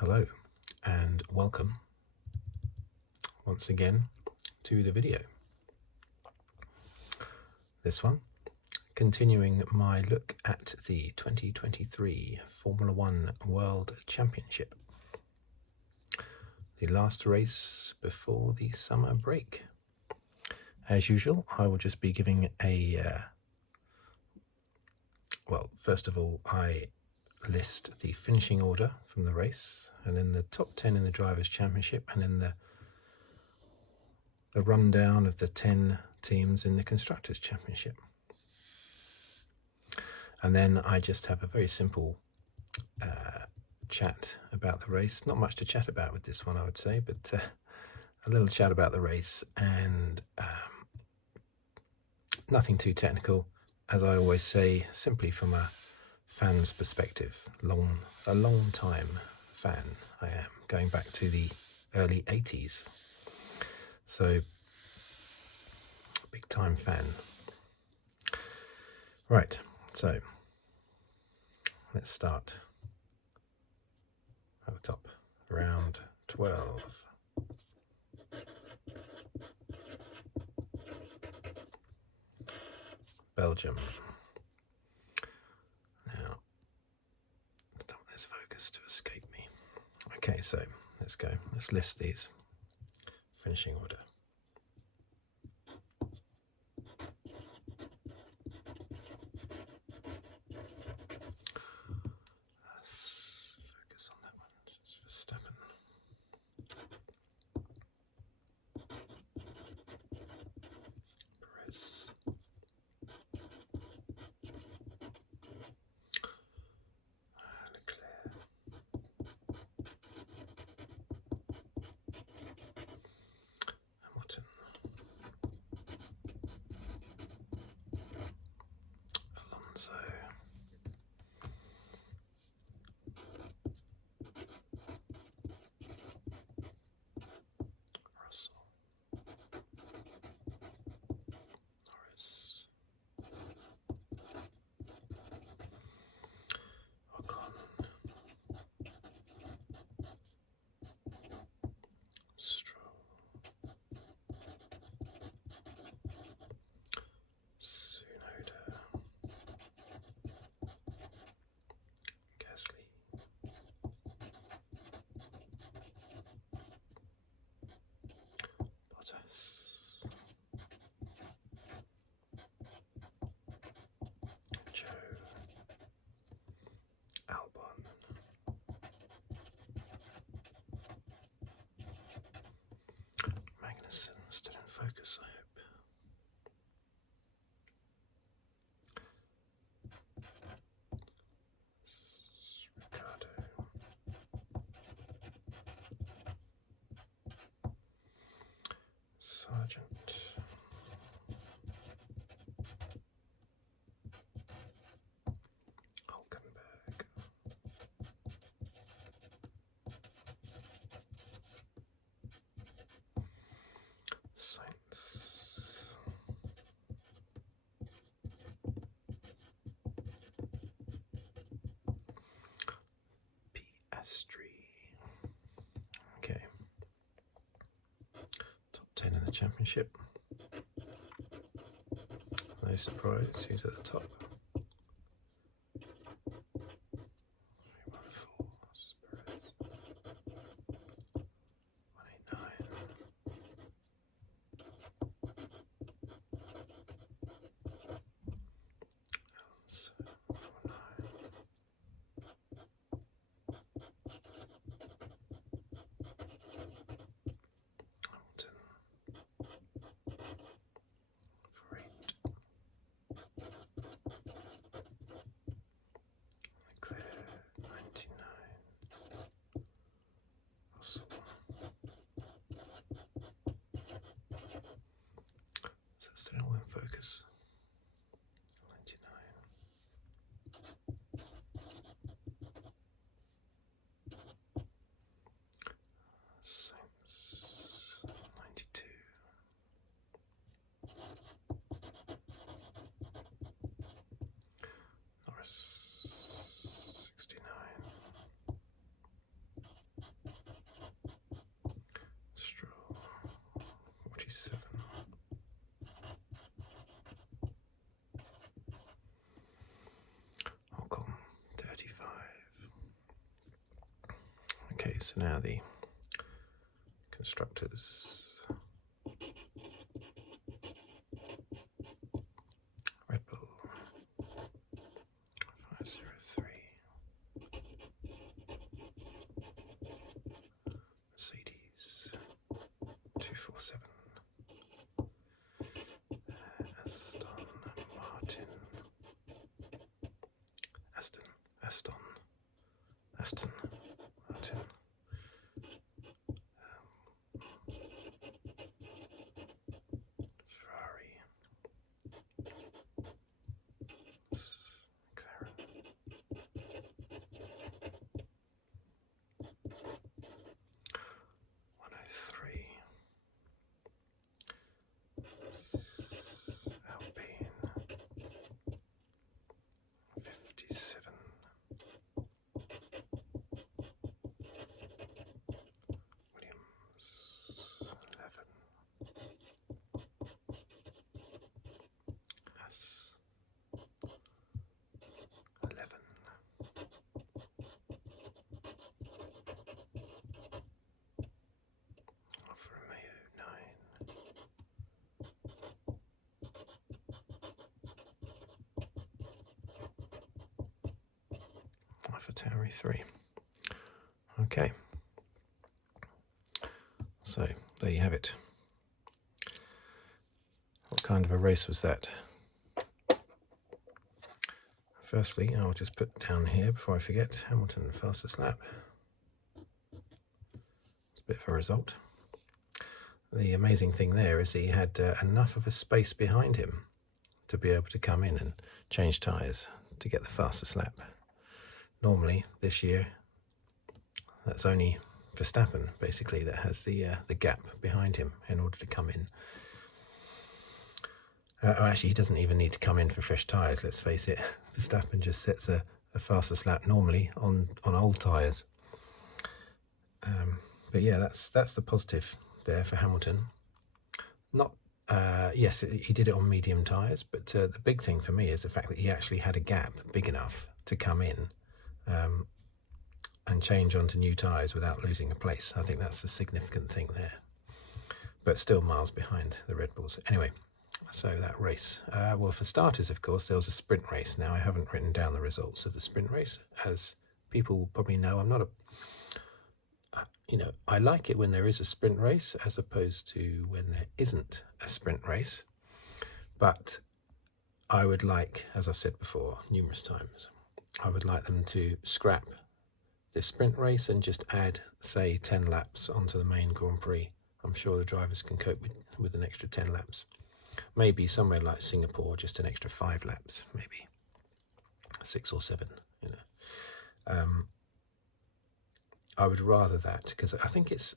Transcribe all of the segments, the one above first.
Hello and welcome once again to the video. This one, continuing my look at the 2023 Formula One World Championship. The last race before the summer break. As usual, I will just be giving well, first of all, I list the finishing order from the race, and then the top 10 in the Drivers' Championship, and then the rundown of the 10 teams in the Constructors' Championship. And then I just have a very simple chat about the race. Not much to chat about with this one, I would say, but a little chat about the race, and nothing too technical, as I always say, simply from a fan's perspective. A long time fan I am, going back to the early 80s. So, big time fan. Right, so let's start at the top. Round 12. Belgium. Now, I don't want this focus to escape me. Okay, so let's go. Let's list these. Finishing order. Let's focus on that one. It's Verstappen. Perez. Leclerc. Hamilton. Alonso. Russell. Norris. Ocon. Stroll. Tsunoda. Gasly. Bottas. Joe. Albon. Magnussen, still in focus, I hope. Ricardo. Sargent. Hulkenberg. Sainz. Piastri. Okay. Top 10 in the championship. No surprise, who's at the top? 314, Perez. 189. Alonso, 49. Hamilton, 48. Okay, so now the constructors. Red Bull 503. Mercedes 247. Aston Martin. Aston Martin. Ferrari. McLaren. 103. Alpine. 57. Williams 11. Haas 11. Alfa Romeo 9. AlphaTauri 3. Okay, so there you have it. What kind of a race was that? Firstly, I'll just put down here before I forget, Hamilton fastest lap. It's a bit of a result. The amazing thing there is he had enough of a space behind him to be able to come in and change tyres to get the fastest lap. Normally, this year, that's only Verstappen, basically, that has the gap behind him in order to come in. Actually, he doesn't even need to come in for fresh tyres, let's face it. Verstappen just sets a fastest lap normally on old tyres. But yeah, that's the positive there for Hamilton. Not yes, he did it on medium tyres, but the big thing for me is the fact that he actually had a gap big enough to come in and change onto new tyres without losing a place. I think that's the significant thing there. But still miles behind the Red Bulls. Anyway, so that race. Well, for starters, of course, there was a sprint race. Now, I haven't written down the results of the sprint race. As people probably know, I'm not a... I like it when there is a sprint race as opposed to when there isn't a sprint race. But I would like, as I've said before numerous times, I would like them to scrap this sprint race and just add, say, 10 laps onto the main Grand Prix. I'm sure the drivers can cope with an extra 10 laps. Maybe somewhere like Singapore, just an extra 5 laps, maybe 6 or 7. I would rather that, because I think it's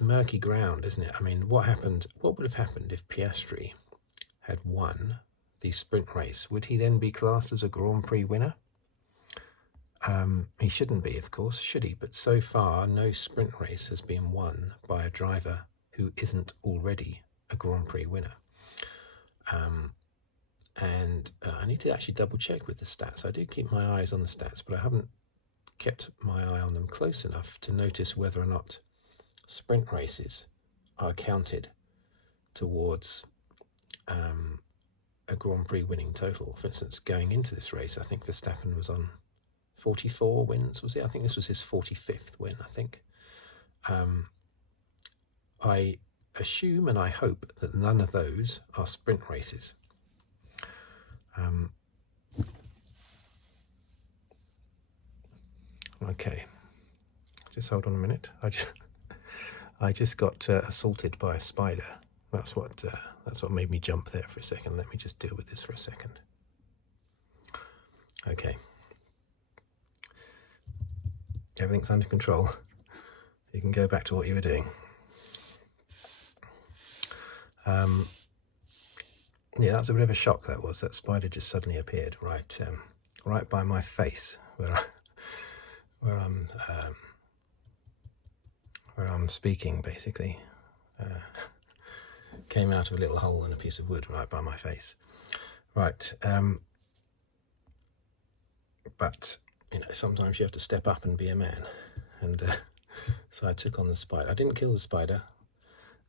murky ground, isn't it? I mean, what would have happened if Piastri had won the sprint race? Would he then be classed as a Grand Prix winner? He shouldn't be, of course, should he? But so far, no sprint race has been won by a driver who isn't already a Grand Prix winner. And I need to actually double check with the stats. I do keep my eyes on the stats, but I haven't kept my eye on them close enough to notice whether or not sprint races are counted towards a Grand Prix winning total. For instance, going into this race, I think Verstappen was on 44 wins, was it? I think this was his 45th win, I think. I assume and I hope that none of those are sprint races. Okay, just hold on a minute. I just got assaulted by a spider. That's what made me jump there for a second. Let me just deal with this for a second. Okay, everything's under control. You can go back to what you were doing. Yeah, that was a bit of a shock. That was. That spider just suddenly appeared right by my face, where I'm speaking, basically. Came out of a little hole in a piece of wood right by my face. Right. But sometimes you have to step up and be a man. And so I took on the spider. I didn't kill the spider.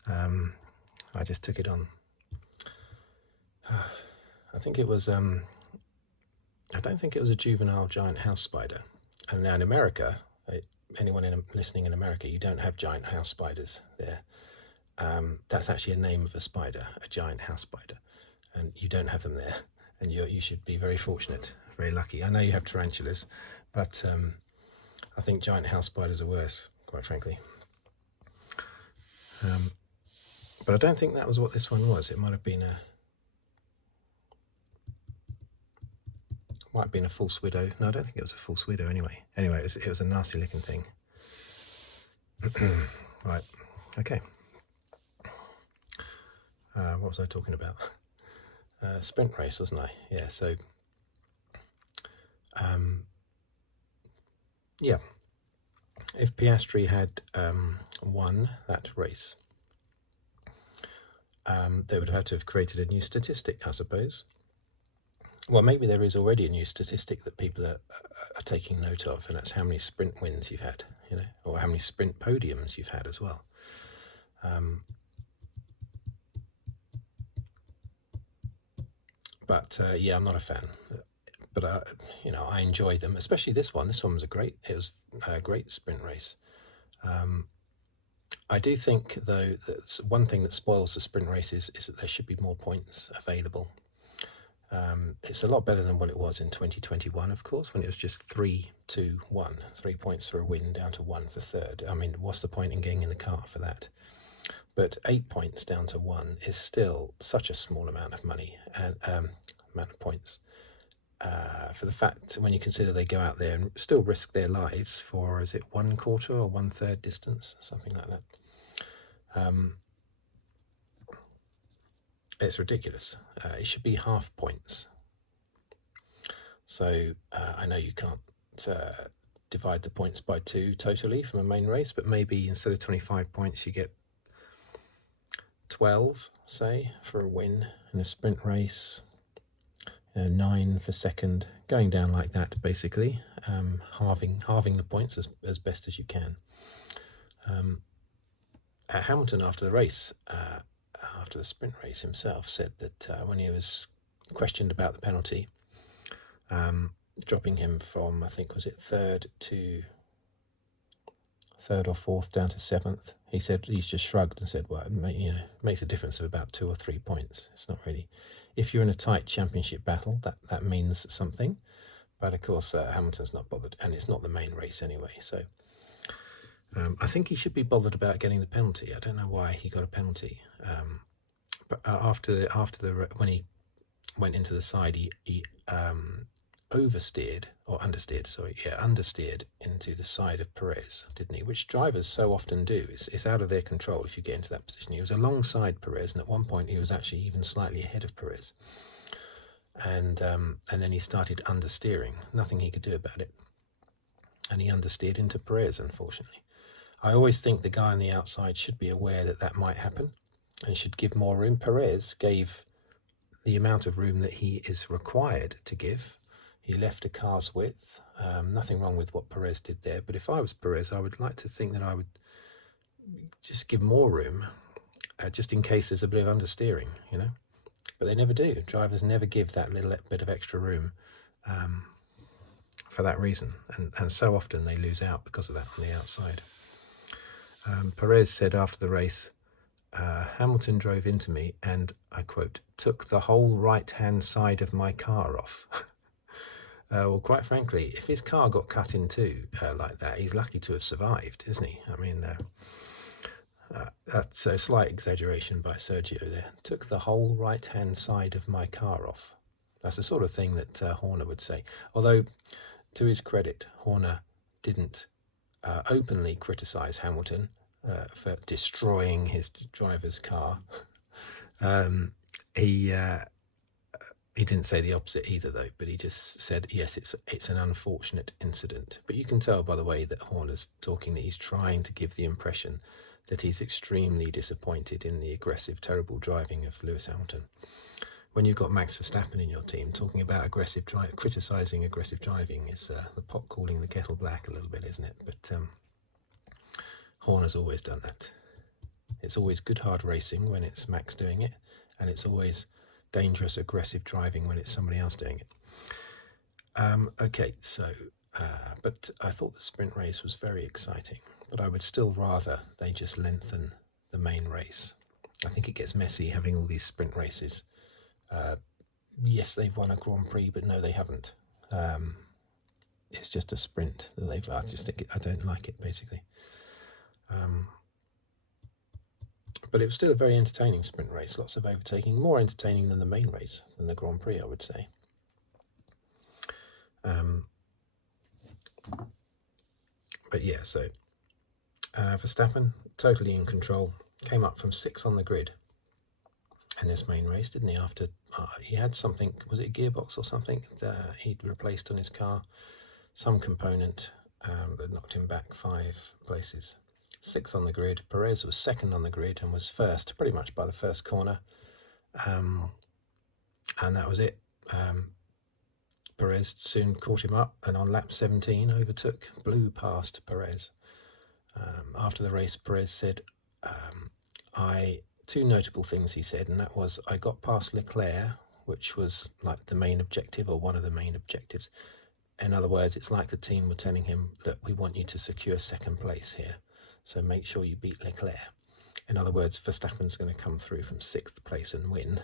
I just took it on. I think it was, I don't think it was a juvenile giant house spider. And now in America, anyone listening in America, you don't have giant house spiders there. That's actually a name of a spider, a giant house spider. And you don't have them there. And you should be very fortunate, very lucky. I know you have tarantulas, but I think giant house spiders are worse, quite frankly. But I don't think that was what this one was. It might have been a false widow. No, I don't think it was a false widow anyway. Anyway, it was a nasty looking thing. Right, okay. What was I talking about? Sprint race, wasn't I? Yeah, so yeah, if Piastri had won that race, they would have had to have created a new statistic, I suppose. Well, maybe there is already a new statistic that people are taking note of, and that's how many sprint wins you've had, or how many sprint podiums you've had as well. But yeah, I'm not a fan. But I enjoy them, especially this one. This one was it was a great sprint race. I do think, though, that one thing that spoils the sprint races is that there should be more points available. It's a lot better than what it was in 2021, of course, when it was just 3, 2, 1, 3 points for a win down to 1 for third. I mean, what's the point in getting in the car for that? But 8 points down to 1 is still such a small amount of money and amount of points. For the fact, when you consider they go out there and still risk their lives for, is it 1/4 or 1/3 distance, something like that. It's ridiculous. It should be half points. So I know you can't divide the points by 2 totally from a main race, but maybe instead of 25 points you get 12, say, for a win in a sprint race, 9 for second, going down like that, basically, halving the points as best as you can. Hamilton, after the race, after the sprint race himself, said that when he was questioned about the penalty, dropping him from, I think, was it third or fourth down to 7th, he said, he's just shrugged and said, well, it makes a difference of about 2 or 3 points. It's not really, if you're in a tight championship battle, that means something. But of course, Hamilton's not bothered, and it's not the main race anyway. So I think he should be bothered about getting the penalty. I don't know why he got a penalty. But after when he went into the side, he understeered into the side of Perez, didn't he? Which drivers so often do. It's out of their control if you get into that position. He was alongside Perez, and at one point he was actually even slightly ahead of Perez. And then he started understeering. Nothing he could do about it. And he understeered into Perez, unfortunately. I always think the guy on the outside should be aware that might happen and should give more room. Perez gave the amount of room that he is required to give. He left a car's width. Nothing wrong with what Perez did there, but if I was Perez, I would like to think that I would just give more room, just in case there's a bit of understeering, But they never do. Drivers never give that little bit of extra room for that reason, and so often they lose out because of that on the outside. Perez said after the race, Hamilton drove into me and, I quote, took the whole right-hand side of my car off. Well, quite frankly, if his car got cut in two like that, he's lucky to have survived, isn't he? I mean, that's a slight exaggeration by Sergio there. Took the whole right-hand side of my car off. That's the sort of thing that Horner would say. Although, to his credit, Horner didn't openly criticise Hamilton for destroying his driver's car. He didn't say the opposite either, though, but he just said, yes, it's an unfortunate incident. But you can tell by the way that Horner's talking that he's trying to give the impression that he's extremely disappointed in the aggressive, terrible driving of Lewis Hamilton, when you've got Max Verstappen in your team, talking about aggressive driving, criticising aggressive driving is the pot calling the kettle black a little bit, isn't it? But Horner's always done that. It's always good hard racing when it's Max doing it, and it's always dangerous aggressive driving when it's somebody else doing it. Okay, so but I thought the sprint race was very exciting, but I would still rather they just lengthen the main race. I think it gets messy having all these sprint races. Yes, they've won a Grand Prix, but no, they haven't. It's just a sprint that they've. I just think I don't like it, basically. But it was still a very entertaining sprint race. Lots of overtaking, more entertaining than the main race, than the Grand Prix, I would say. But yeah, so Verstappen, totally in control, came up from 6th on the grid in this main race, didn't he? After he had something, was it a gearbox or something that he'd replaced on his car, some component that knocked him back 5 places. 6th on the grid. Perez was 2nd on the grid and was 1st pretty much by the first corner, and that was it. Perez soon caught him up, and on lap 17 overtook, blew past Perez. After the race, Perez said, two notable things he said, and that was, I got past Leclerc, which was like the main objective, or one of the main objectives. In other words, it's like the team were telling him, look, we want you to secure 2nd place here, so make sure you beat Leclerc. In other words, Verstappen's going to come through from 6th place and win.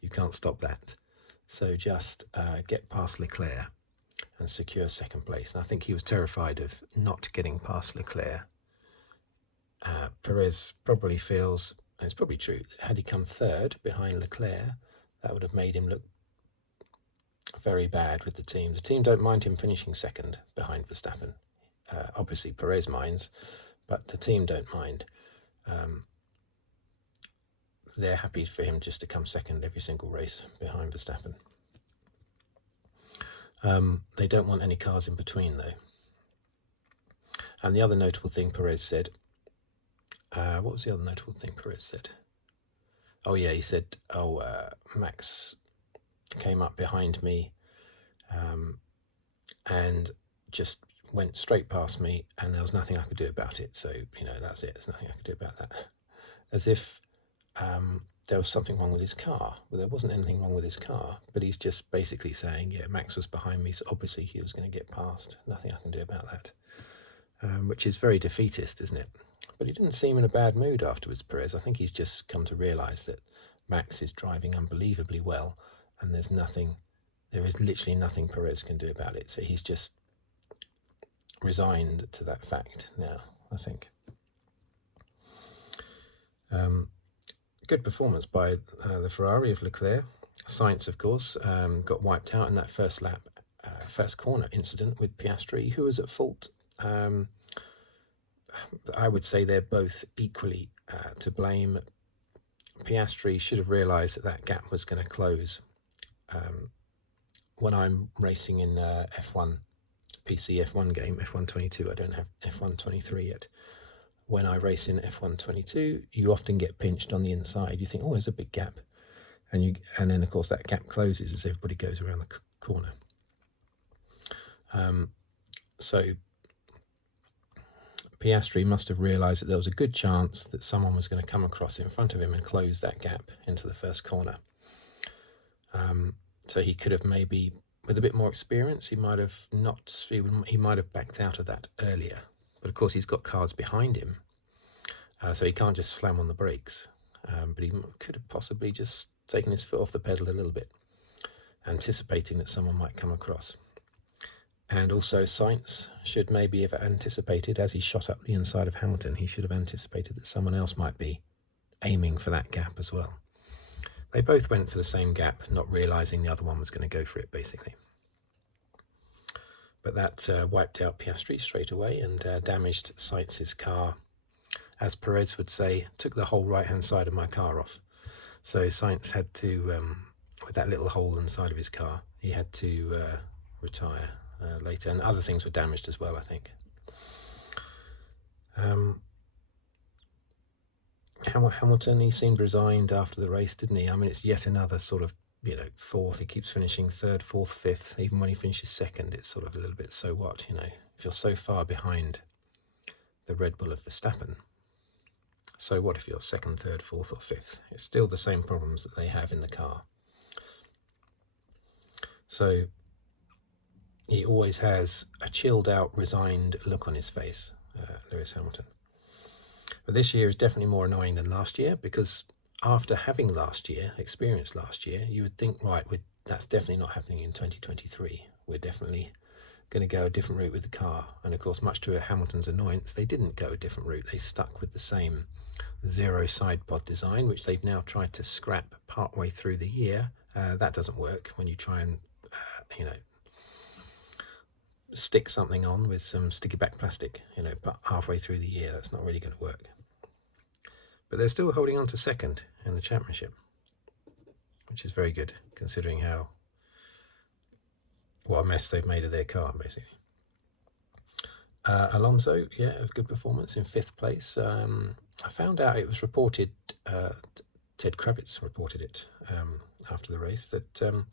You can't stop that. So just get past Leclerc and secure 2nd place. And I think he was terrified of not getting past Leclerc. Perez probably feels, and it's probably true, that had he come 3rd behind Leclerc, that would have made him look very bad with the team. The team don't mind him finishing 2nd behind Verstappen. Obviously Perez minds, but the team don't mind. They're happy for him just to come 2nd every single race behind Verstappen. They don't want any cars in between, though. And the other notable thing Perez said, what was the other notable thing Perez said? Oh yeah, he said, Max came up behind me and just went straight past me, and there was nothing I could do about it. So, that's it. There's nothing I could do about that. As if there was something wrong with his car. Well, there wasn't anything wrong with his car, but he's just basically saying, yeah, Max was behind me, so obviously he was going to get past. Nothing I can do about that. Which is very defeatist, isn't it? But he didn't seem in a bad mood afterwards, Perez. I think he's just come to realise that Max is driving unbelievably well, and there is literally nothing Perez can do about it. So he's just resigned to that fact now, I think. Good performance by the Ferrari of Leclerc. Sainz, of course, got wiped out in that first lap, first corner incident with Piastri, who was at fault. I would say they're both equally to blame. Piastri should have realised that gap was going to close. When I'm racing in F1, PC F1 game, F1 22, I don't have F1 23 yet. When I race in F1 22, you often get pinched on the inside. You think, oh, there's a big gap. And then, of course, that gap closes as everybody goes around the corner. So Piastri must have realised that there was a good chance that someone was going to come across in front of him and close that gap into the first corner. So he could have maybe, with a bit more experience, he might have backed out of that earlier. But of course, he's got cars behind him, so he can't just slam on the brakes. But he could have possibly just taken his foot off the pedal a little bit, anticipating that someone might come across. And also Sainz should maybe have anticipated, as he shot up the inside of Hamilton, he should have anticipated that someone else might be aiming for that gap as well. They both went for the same gap, not realising the other one was going to go for it, basically. But that wiped out Piastri straight away and damaged Sainz's car. As Perez would say, took the whole right-hand side of my car off. So Sainz had to, with that little hole inside of his car, he had to retire later. And other things were damaged as well, I think. Hamilton, he seemed resigned after the race, didn't he? I mean, it's yet another sort of you know, fourth. He keeps finishing third, fourth, fifth. Even when he finishes second, it's sort of a little bit, so what, you know. If you're so far behind the Red Bull of Verstappen, so what if you're second, third, fourth or fifth? It's still the same problems that they have in the car. So he always has a chilled out, resigned look on his face, Lewis Hamilton. But this year is definitely more annoying than last year, because after having experienced last year, you would think, right, that's definitely not happening in 2023. We're definitely going to go a different route with the car. And of course, much to Hamilton's annoyance, they didn't go a different route. They stuck with the same zero side pod design, which they've now tried to scrap partway through the year. That doesn't work when you try and, you know, stick something on with some sticky back plastic, you know, but halfway through the year. That's not really going to work. But they're still holding on to second in the championship, which is very good considering what a mess they've made of their car, basically. Alonso, yeah, a good performance in fifth place. I found out, it was reported, Ted Kravitz reported it after the race, that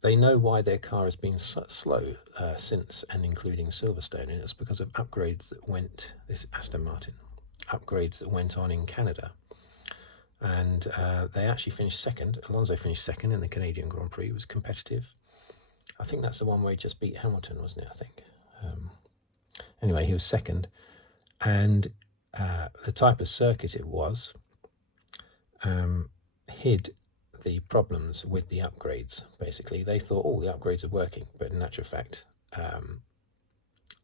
they know why their car has been slow since and including Silverstone, and it's because of upgrades that went, this Aston Martin, upgrades that went on in Canada. And they actually finished second. Alonso finished second in the Canadian Grand Prix. It was competitive. I think that's the one where he just beat Hamilton, wasn't it, I think? Anyway, he was second. And the type of circuit it was hid the problems with the upgrades, basically. They thought, oh, the upgrades are working, but in actual fact,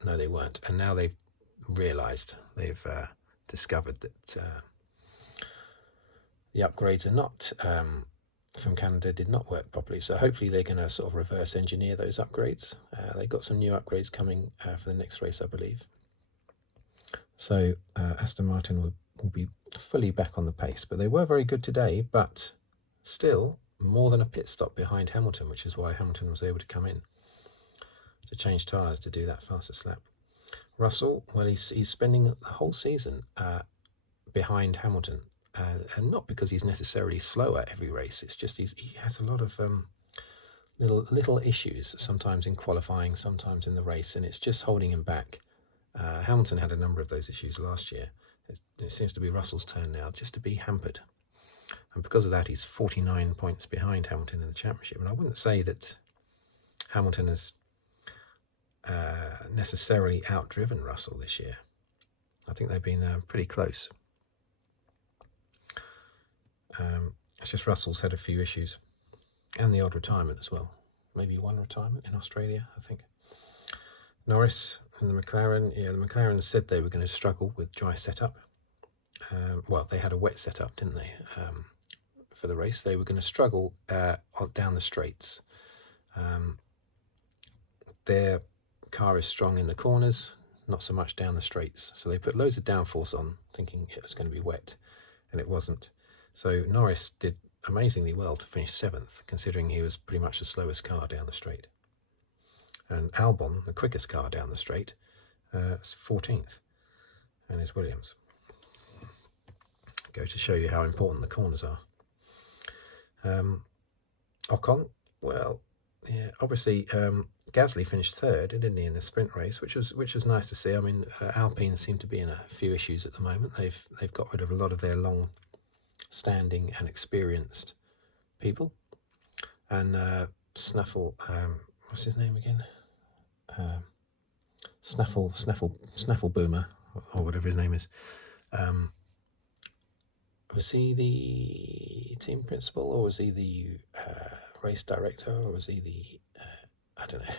no, they weren't. And now they've realised, they've discovered that the upgrades are not, from Canada, did not work properly. So hopefully they're going to sort of reverse engineer those upgrades. They've got some new upgrades coming for the next race, I believe. So Aston Martin will be fully back on the pace. But they were very good today, but still more than a pit stop behind Hamilton, which is why Hamilton was able to come in to change tyres to do that fastest lap. Russell, well, he's spending the whole season behind Hamilton, and not because he's necessarily slower every race. It's just he has a lot of little issues, sometimes in qualifying, sometimes in the race, and it's just holding him back. Hamilton had a number of those issues last year. It seems to be Russell's turn now just to be hampered, and because of that, he's 49 points behind Hamilton in the championship. And I wouldn't say that Hamilton has necessarily outdriven Russell this year. I think they've been pretty close. It's just Russell's had a few issues, and the odd retirement as well. Maybe one retirement in Australia, I think. Norris and the McLaren, the McLaren said they were going to struggle with dry setup. Well, they had a wet setup, didn't they? For the race, they were going to struggle down the straights. Their car is strong in the corners, not so much down the straights. So they put loads of downforce on, thinking it was going to be wet, and it wasn't. So Norris did amazingly well to finish 7th, considering he was pretty much the slowest car down the straight. And Albon, the quickest car down the straight, is 14th, and is Williams. Go to show you how important the corners are. Ocon, well, yeah, obviously Gasly finished 3rd, didn't he, in the sprint race, which was nice to see. I mean, Alpine seem to be in a few issues at the moment. They've got rid of a lot of their long-standing and experienced people, and Snaffle, what's his name again? Snaffle Boomer, or whatever his name is. Was he the team principal, or was he the race director, or was he the I don't know.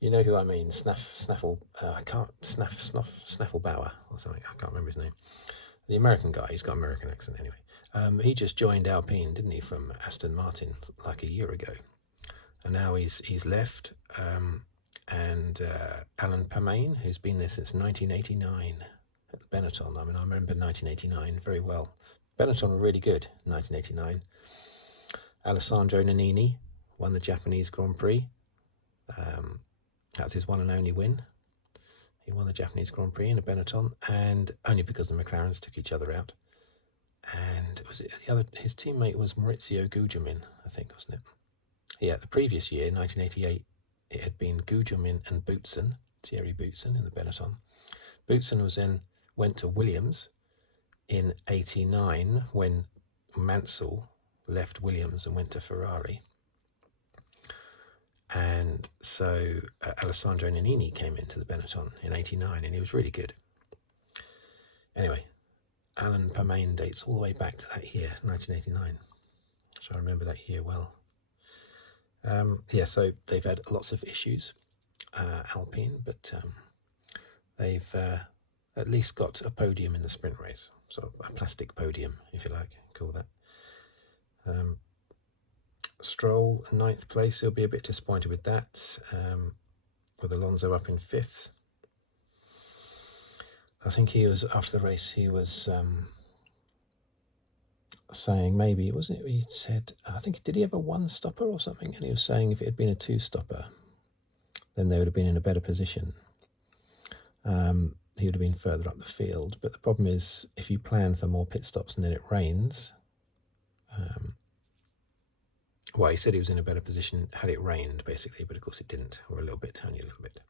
You know who I mean? Snaffle Bauer or something. I can't remember his name. The American guy. He's got an American accent anyway. He just joined Alpine, didn't he, from Aston Martin like a year ago, and now he's left. And Alan Permain, who's been there since 1989 at the Benetton. I mean, I remember 1989 very well. Benetton were really good in 1989. Alessandro Nannini won the Japanese Grand Prix. That's his one and only win. He won the Japanese Grand Prix in a Benetton, and only because the McLarens took each other out. And his teammate was Maurizio Gugelmin, I think, wasn't it? Yeah, the previous year, 1988, it had been Gugelmin and Boutsen, Thierry Boutsen in the Benetton. Boutsen went to Williams in 89 when Mansell left Williams and went to Ferrari. And so Alessandro Nannini came into the Benetton in 89 and he was really good. Anyway, Alan Permain dates all the way back to that year, 1989. So I remember that year well. So they've had lots of issues, Alpine, but they've at least got a podium in the sprint race. So a plastic podium, if you like, call that. Stroll, 9th place. He'll be a bit disappointed with that, with Alonso up in 5th. I think he was, after the race, he was saying, maybe, wasn't it, he said, I think, did he have a 1-stopper or something? And he was saying if it had been a 2-stopper, then they would have been in a better position. He would have been further up the field. But the problem is, if you plan for more pit stops and then it rains, well, he said he was in a better position had it rained, basically, but of course it didn't, or a little bit, only a little bit.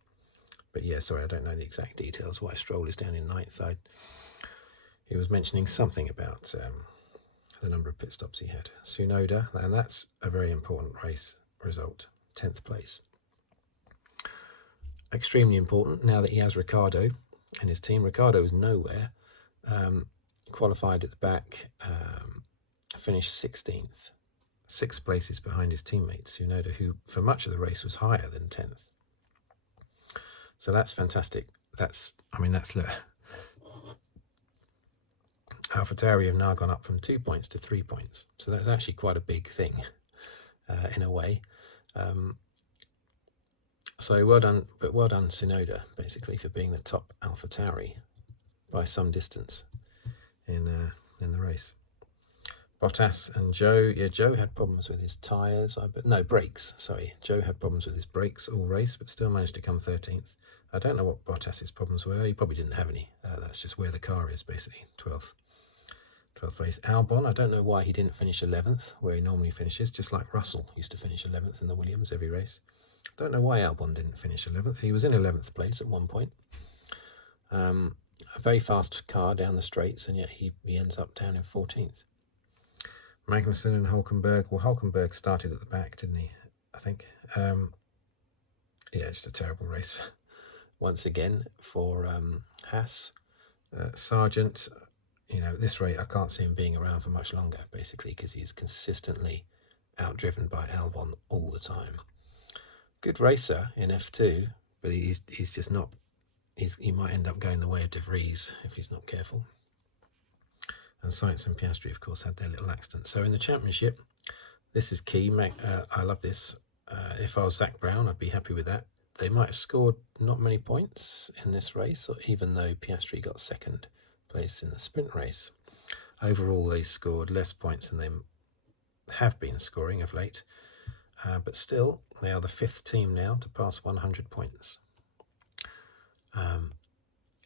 But yeah, sorry, I don't know the exact details why Stroll is down in 9th. He was mentioning something about the number of pit stops he had. Tsunoda, and that's a very important race result, 10th place. Extremely important now that he has Ricciardo in his team. Ricciardo is nowhere, qualified at the back, finished 16th, 6 places behind his teammate Tsunoda, who for much of the race was higher than 10th. So that's fantastic. AlphaTauri have now gone up from 2 points to 3 points. So that's actually quite a big thing, in a way. So well done Tsunoda, basically, for being the top AlphaTauri by some distance in the race. Bottas and Joe, Joe had problems with his tyres, brakes, sorry. Joe had problems with his brakes all race, but still managed to come 13th. I don't know what Bottas's problems were. He probably didn't have any. That's just where the car is, basically, 12th place. Albon, I don't know why he didn't finish 11th, where he normally finishes, just like Russell used to finish 11th in the Williams every race. Don't know why Albon didn't finish 11th. He was in 11th place at one point. A very fast car down the straights, and yet he ends up down in 14th. Magnussen and Hulkenberg. Well, Hulkenberg started at the back, didn't he? I think. Just a terrible race once again for Haas. Sargent, this rate, I can't see him being around for much longer, basically, because he's consistently outdriven by Albon all the time. Good racer in F2, but he's just not. He might end up going the way of De Vries if he's not careful. And Sainz and Piastri, of course, had their little accident. So in the championship, this is key. I love this. If I was Zach Brown, I'd be happy with that. They might have scored not many points in this race, even though Piastri got 2nd place in the sprint race. Overall, they scored less points than they have been scoring of late. But still, they are the 5th team now to pass 100 points.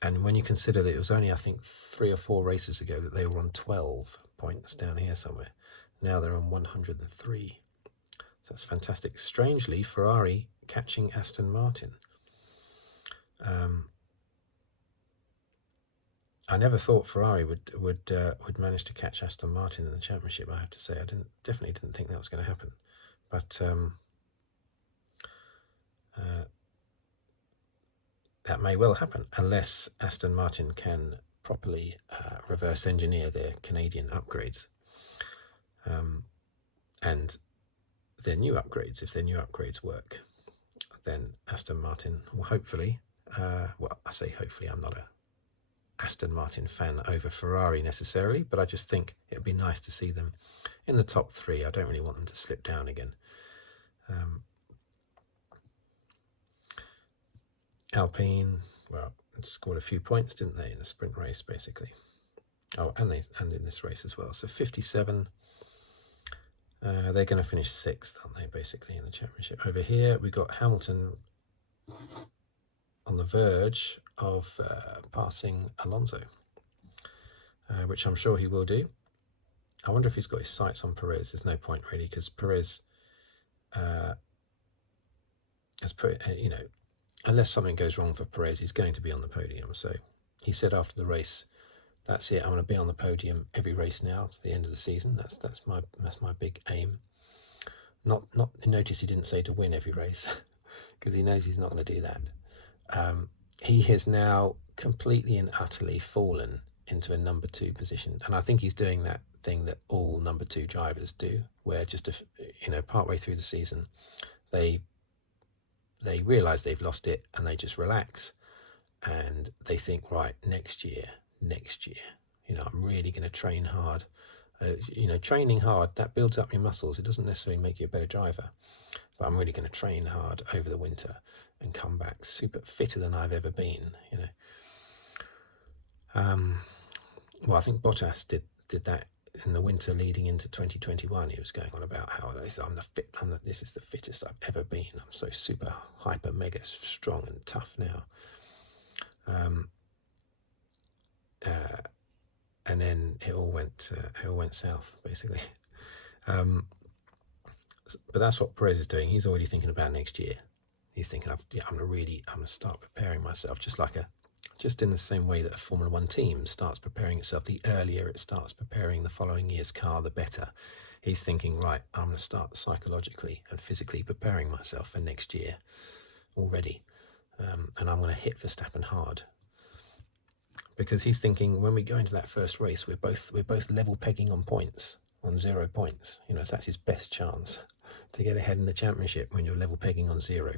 And when you consider that it was only, I think, 3 or 4 races ago that they were on 12 points down here somewhere. Now they're on 103. So that's fantastic. Strangely, Ferrari catching Aston Martin. I never thought Ferrari would manage to catch Aston Martin in the championship, I have to say. I definitely didn't think that was going to happen. But that may well happen, unless Aston Martin can properly reverse engineer their Canadian upgrades. And their new upgrades, if their new upgrades work, then Aston Martin will hopefully, I say hopefully, I'm not a Aston Martin fan over Ferrari necessarily, but I just think it would be nice to see them in the top 3. I don't really want them to slip down again. Alpine, well, scored a few points, didn't they, in the sprint race, basically. Oh, and in this race as well. So 57. They're going to finish 6th, aren't they, basically, in the championship. Over here, we've got Hamilton on the verge of passing Alonso, which I'm sure he will do. I wonder if he's got his sights on Perez. There's no point really, because Perez has put, unless something goes wrong for Perez, he's going to be on the podium. So he said after the race, "That's it. I want to be on the podium every race now to the end of the season. That's my big aim." Not notice he didn't say to win every race, because he knows he's not going to do that. He has now completely and utterly fallen into a number 2 position, and I think he's doing that thing that all number 2 drivers do, where just partway through the season, they realise they've lost it and they just relax, and they think, right, next year, I'm really going to train hard. Training hard, that builds up your muscles. It doesn't necessarily make you a better driver, but I'm really going to train hard over the winter and come back super fitter than I've ever been. Well, I think Bottas did that in the winter leading into 2021. He was going on about how this is the fittest I've ever been. I'm so super hyper mega strong and tough now. And then it all went south basically. But that's what Perez is doing. He's already thinking about next year. He's thinking, I'm gonna start preparing myself, just in the same way that a Formula One team starts preparing itself. The earlier it starts preparing the following year's car, the better. He's thinking, right, I'm going to start psychologically and physically preparing myself for next year already, and I'm going to hit Verstappen hard, because he's thinking when we go into that first race, we're both level pegging on points, on 0 points. So that's his best chance to get ahead in the championship, when you're level pegging on 0.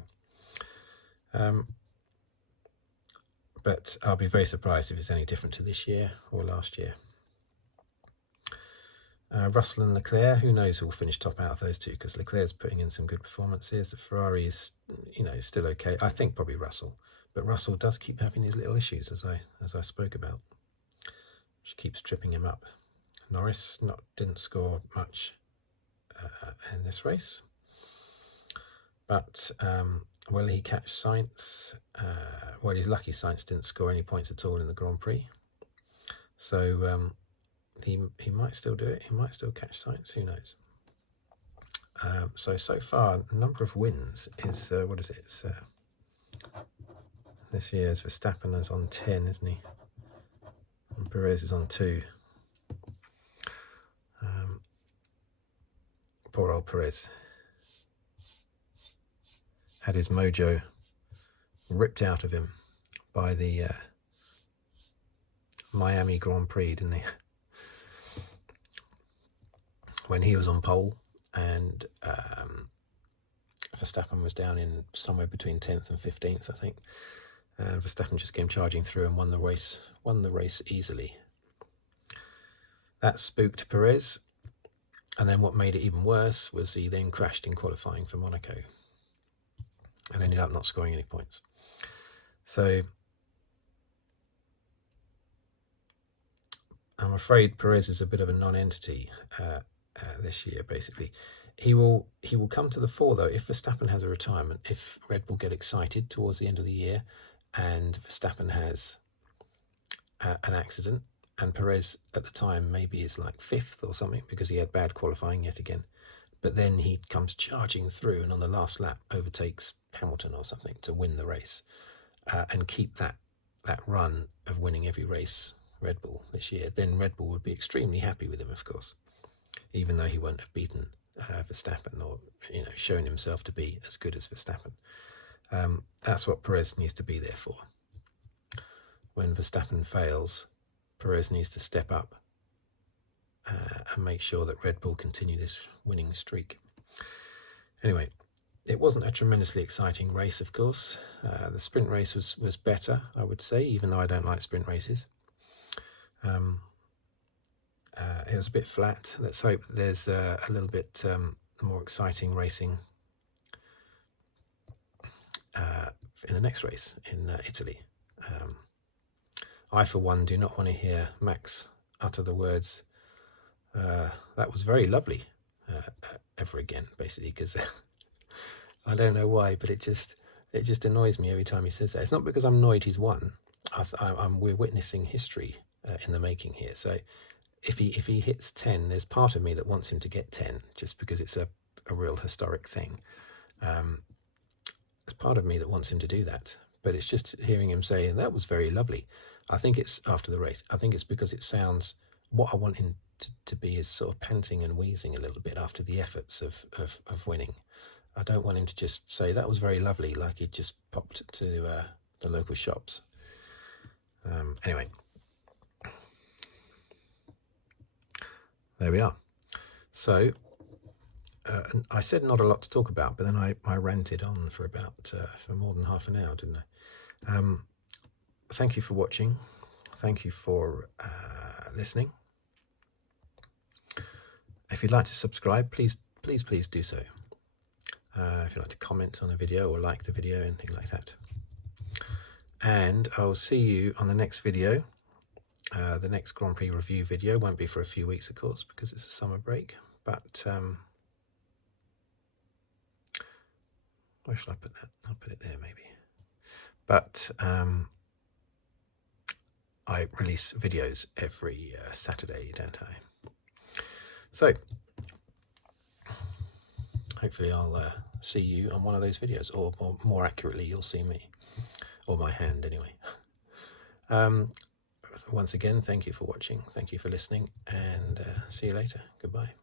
But I'll be very surprised if it's any different to this year or last year. Russell and Leclerc, who knows who will finish top out of those two, because Leclerc's putting in some good performances. The Ferrari is, still okay. I think probably Russell, but Russell does keep having these little issues, as I spoke about, which keeps tripping him up. Norris didn't score much in this race, but will he catch Sainz? Well, he's lucky Sainz didn't score any points at all in the Grand Prix, so he might still do it. He might still catch Sainz. Who knows? So far, number of wins is what is it? It's, this year's Verstappen is on 10, isn't he? And Perez is on 2. Poor old Perez had his mojo ripped out of him by the Miami Grand Prix, didn't he? When he was on pole, and Verstappen was down in somewhere between 10th and 15th, I think. And Verstappen just came charging through and won the race easily. That spooked Perez, and then what made it even worse was he then crashed in qualifying for Monaco and ended up not scoring any points. So I'm afraid Perez is a bit of a non-entity this year. Basically, he will come to the fore though if Verstappen has a retirement, if Red Bull get excited towards the end of the year, and Verstappen has an accident, and Perez at the time maybe is like 5th or something because he had bad qualifying yet again, but then he comes charging through and on the last lap overtakes Hamilton or something to win the race, and keep that run of winning every race, Red Bull, this year, then Red Bull would be extremely happy with him, of course, even though he won't have beaten Verstappen or shown himself to be as good as Verstappen. That's what Perez needs to be there for. When Verstappen fails, Perez needs to step up and make sure that Red Bull continue this winning streak. Anyway, it wasn't a tremendously exciting race, of course. The sprint race was better, I would say, even though I don't like sprint races. It was a bit flat. Let's hope there's a little bit more exciting racing in the next race in Italy. I, for one, do not want to hear Max utter the words, "that was very lovely," ever again, basically, because I don't know why, but it just annoys me every time he says that. It's not because I'm annoyed he's won. We're witnessing history in the making here. So if he hits 10, there's part of me that wants him to get 10, just because it's a real historic thing. There's part of me that wants him to do that, but it's just hearing him say, and that was very lovely. I think it's after the race. I think it's because it sounds, what I want him to be is sort of panting and wheezing a little bit after the efforts of winning. I don't want him to just say that was very lovely, like he just popped to the local shops. Anyway, there we are. So I said not a lot to talk about, but then I ranted on for about for more than half an hour, didn't I? Thank you for watching. Thank you for listening. If you'd like to subscribe, please do so. If you'd like to comment on a video or like the video, anything like that. And I'll see you on the next video. The next Grand Prix review video won't be for a few weeks, of course, because it's a summer break. But where shall I put that? I'll put it there, maybe. But I release videos every Saturday, don't I? So hopefully I'll see you on one of those videos, or more accurately, you'll see me, or my hand anyway. Once again, thank you for watching, thank you for listening, and see you later. Goodbye.